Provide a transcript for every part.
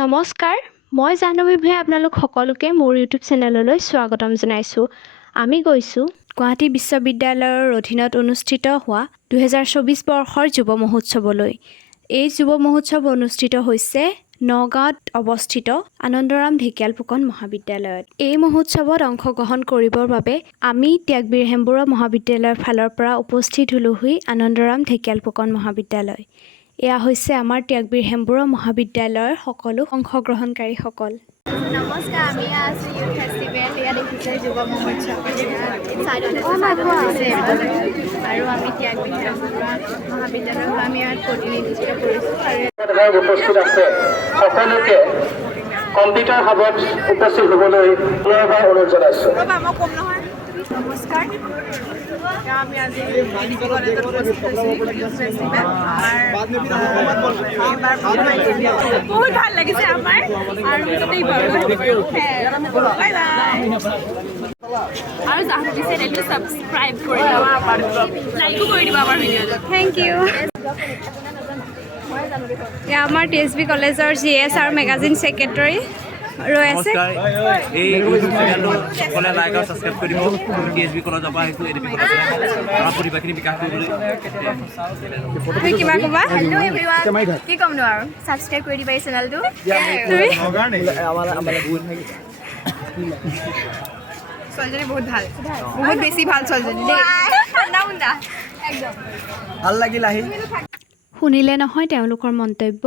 নমস্কাৰ, মই জাহ্নৱী ভূঞাই আপোনালোক সকলোকে মোৰ ইউটিউব চেনেললৈ স্বাগতম জনাইছোঁ। আমি গৈছোঁ গুৱাহাটী বিশ্ববিদ্যালয়ৰ অধীনত অনুষ্ঠিত হোৱা 2024 বৰ্ষৰ যুৱ মহোৎসৱলৈ। এই যুৱ মহোৎসৱ অনুষ্ঠিত হৈছে নগাঁৱত অৱস্থিত আনন্দৰাম ঢেকিয়াল ফুকন মহাবিদ্যালয়ত। এই মহোৎসৱত অংশগ্ৰহণ কৰিবৰ বাবে আমি THB মহাবিদ্যালয়ৰ ফালৰ পৰা উপস্থিত হলোহি আনন্দৰাম ঢেকিয়াল ফুকন মহাবিদ্যালয়। এয়া হৈছে আমাৰ THB মহাবিদ্যালয়ৰ সকলো অংশগ্ৰহণকাৰীসকল। নমস্কাৰ, আমি আছোঁ ইউথ ফেষ্টিভেল। ইয়াত দেখিছে যুৱ মহোৎসৱ আৰু আমি THB মহাবিদ্যালয়ৰ পৰা আমি ইয়াত প্ৰতিনিধিত্ব কৰিছোঁ। উপস্থিত আছে সকলোকে কম্পিউটাৰ হাবত উপস্থিত হ'বলৈ পুনৰবাৰ অনুৰোধ জনাইছোঁ। নমস্কাৰ, আমি আজি কলেজত উপস্থিত হৈছোঁ। বহুত ভাল লাগিছে আমাৰ আৰু আৰু জাহ্নৱী চেনেলটো ছাবস্ক্ৰাইব কৰি দিব, লাইকো কৰি দিব আমাৰ ভিডিঅ'টো। Thank you. এয়া আমাৰ THB কলেজৰ GS আৰু মেগাজিন ছেক্ৰেটাৰী ৰৈ আছে। এই ইউটিউব চেনেলটো সকলোৱে লাইক আৰু ছাবস্ক্ৰাইব কৰি দিব। THB কলেজৰ পৰা আহিছোঁ, ADP কলেজৰ আমাৰ প্ৰতিভাখিনি বিকাশ কৰিবলৈ। তুমি কিবা ক'বা? হেল্ল' এভৰিৱান, কি ক'মনো আৰু ছাবস্ক্ৰাইব কৰি দিবা এই চেনেলটো। ছোৱালীজনী বহুত ভাল, বহুত বেছি ভাল ছোৱালীজনী দেই। একদম ভাল লাগিল আহি। শুনিলে নহয় তেওঁলোকৰ মন্তব্য।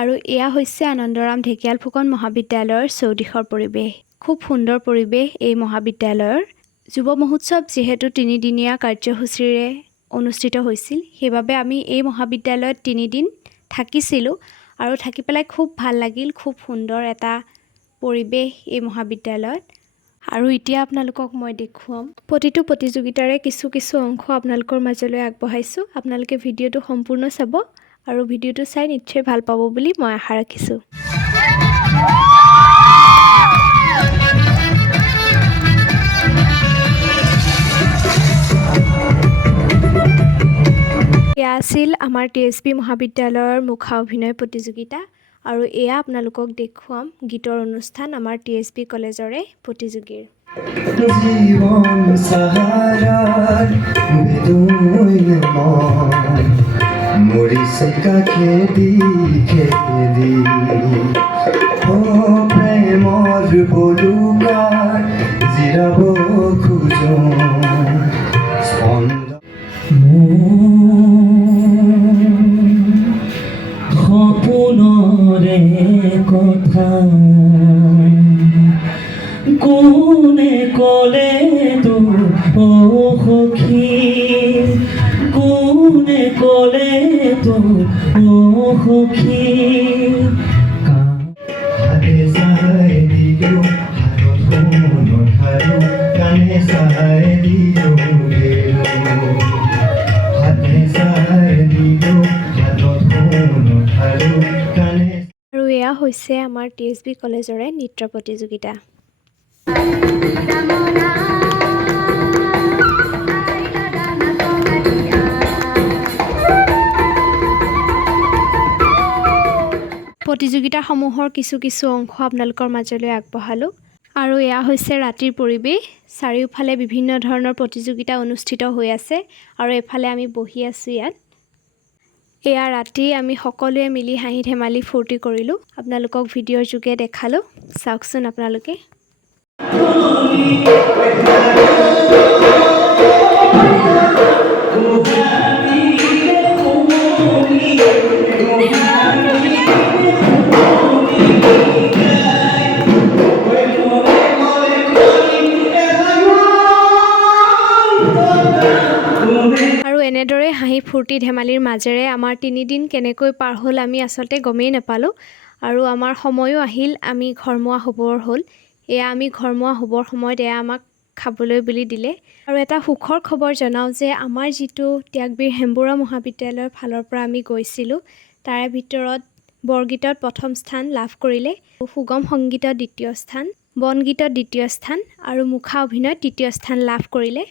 আৰু এয়া হৈছে আনন্দৰাম ঢেকিয়াল ফুকন মহাবিদ্যালয়ৰ চৌদিশৰ পৰিৱেশ। খুব সুন্দৰ পৰিৱেশ এই মহাবিদ্যালয়ৰ। যুৱ মহোৎসৱ যিহেতু 3দিনীয়া কাৰ্যসূচীৰে অনুষ্ঠিত হৈছিল, সেইবাবে আমি এই মহাবিদ্যালয়ত 3 দিন থাকিছিলোঁ আৰু থাকি পেলাই খুব ভাল লাগিল। খুব সুন্দৰ এটা পৰিৱেশ এই মহাবিদ্যালয়ত। আৰু এতিয়া আপোনালোকক মই দেখুৱাম প্ৰতিটো প্ৰতিযোগিতাৰে কিছু কিছু অংশ আপোনালোকৰ মাজলৈ আগবঢ়াইছোঁ। আপোনালোকে ভিডিঅ'টো সম্পূৰ্ণ চাব আৰু ভিডিঅ'টো চাই নিশ্চয় ভাল পাব বুলি মই আশা ৰাখিছোঁ। এয়া আছিল আমাৰ THB মহাবিদ্যালয়ৰ মুখা অভিনয় প্ৰতিযোগিতা আৰু এয়া আপোনালোকক দেখুৱাম গীতৰ অনুষ্ঠান আমাৰ THB কলেজৰে প্ৰতিযোগীৰ। জীবন সাহারার বেদুইন মন মরিছে কাখেদি খেদি ও প্রেমর বলুকার জিরাব খুঁজো স্পন্দ সপোনরে কথা কোনে কলে তো ও সখী কোনে কলে তো ও সখী হাতে চাই দিও হাতত নথাৰো কাণে চাই দিও হাতে চাই দিও হাতত নথাৰো কাণে। আৰু এয়া হৈছে আমাৰ THB কলেজৰে নৃত্য প্ৰতিযোগিতা। প্ৰতিযোগিতাসমূহৰ কিছু কিছু অংশ আপোনালোকৰ মাজলৈ আগবঢ়ালোঁ। আৰু এয়া হৈছে ৰাতিৰ পৰিৱেশ। চাৰিওফালে বিভিন্ন ধৰণৰ প্ৰতিযোগিতা অনুষ্ঠিত হৈ আছে আৰু এফালে আমি বহি আছোঁ ইয়াত। এয়া ৰাতি আমি সকলোৱে মিলি হাঁহি ধেমালি ফূৰ্তি কৰিলোঁ। আপোনালোকক ভিডিঅ'ৰ যোগে দেখালোঁ, চাওকচোন আপোনালোকে। আৰু এনেদৰে হাঁহি ফূৰ্তি ধেমালিৰ মাজেৰে আমাৰ 3 দিন কেনেকৈ পাৰ হ'ল আমি আচলতে গমেই নাপালোঁ। আৰু আমাৰ সময়ো আহিল, আমি ঘৰমুৱা হ'বৰ হ'ল। এয়া আমি ঘৰমুৱা হ'বৰ সময়ত এয়া আমাক খাবলৈ বুলি দিলে। আৰু এটা সুখৰ খবৰ জনাওঁ যে আমাৰ যিটো THB মহাবিদ্যালয়ৰ ফালৰ পৰা আমি গৈছিলোঁ, তাৰে ভিতৰত বৰগীতত প্ৰথম স্থান লাভ কৰিলে, সুগম সংগীতত 2য় স্থান, বনগীতত 2য় স্থান আৰু মুখা অভিনয়ত 3য় স্থান লাভ কৰিলে।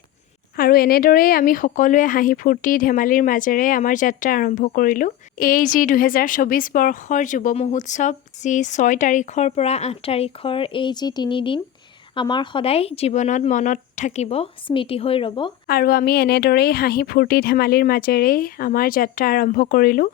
আৰু এনেদৰেই আমি সকলোৱে হাঁহি ফূৰ্তি ধেমালিৰ মাজেৰে আমাৰ যাত্ৰা আৰম্ভ কৰিলোঁ। এই যি 2024 বৰ্ষৰ যুৱ মহোৎসৱ, যি 6 তাৰিখৰ পৰা 8 তাৰিখৰ এই যি 3 দিন আমাৰ সদায় জীৱনত মনত থাকিব, স্মৃতি হৈ ৰ'ব। আৰু আমি এনেদৰেই হাঁহি ফূৰ্তি ধেমালিৰ মাজেৰেই আমাৰ যাত্ৰা আৰম্ভ কৰিলোঁ।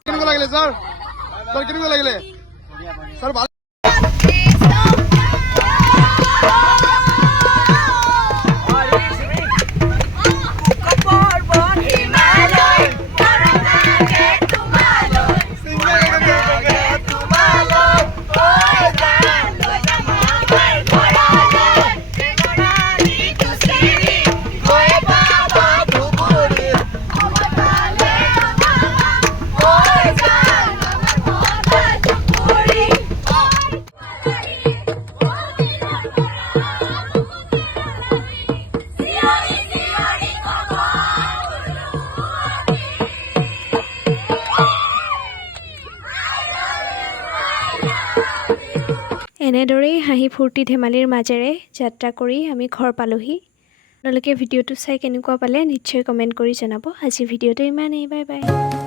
এনেদৰেই হাঁহি ফূৰ্তি ধেমালিৰ মাজেৰে যাত্ৰা কৰি আমি ঘৰ পালোহি। আপোনালোকে ভিডিঅ'টো চাই কেনেকুৱা পালে নিশ্চয় কমেণ্ট কৰি জনাব। আজি ভিডিঅ'টো ইমানেই, বাই বাই।